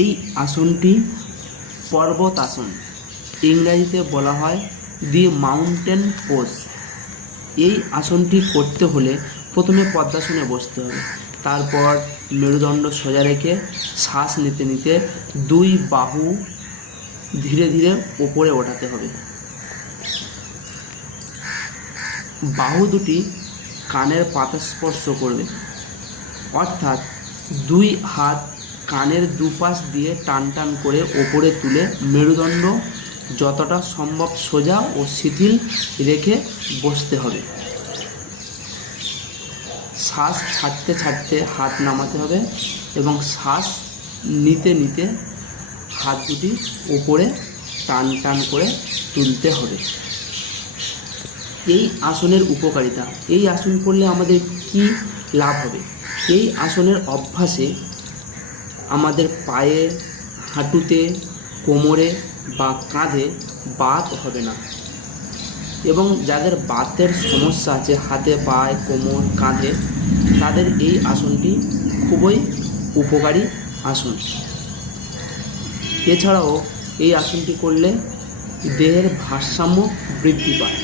এই আসনটি পর্বত আসন, ইংরেজিতে বলা হয় দি মাউন্টেন পোজ। এই আসনটি করতে হলে প্রথমে পদ্মাসনে বসতে হবে, তারপর মেরুদণ্ড সোজা রেখে শ্বাস নিতে নিতে দুই বাহু ধীরে ধীরে ওপরে ওঠাতে হবে। বাহু দুটি কানের পাতা স্পর্শ করবে, অর্থাৎ দুই হাত কানের দুপাশ দিয়ে টান টান করে ওপরে তুলে মেরুদণ্ড যতটা সম্ভব সোজা ও শিথিল রেখে বসতে হবে। শ্বাস ছাড়তে ছাড়তে হাত নামাতে হবে এবং শ্বাস নিতে নিতে হাত দুটি ওপরে টান টান করে তুলতে হবে। এই আসনের উপকারিতা, এই আসন করলে আমাদের কি লাভ হবে? এই আসনের অভ্যাসে আমাদের পায়ে, হাঁটুতে, কোমরে বা কাঁধে বাত হবে না, এবং যাদের বাতের সমস্যা আছে হাতে, পায়ে, কোমর, কাঁধে, তাদের এই আসনটি খুবই উপকারী আসন। এছাড়াও এই আসনটি করলে দেহের ভারসাম্য বৃদ্ধি পায়।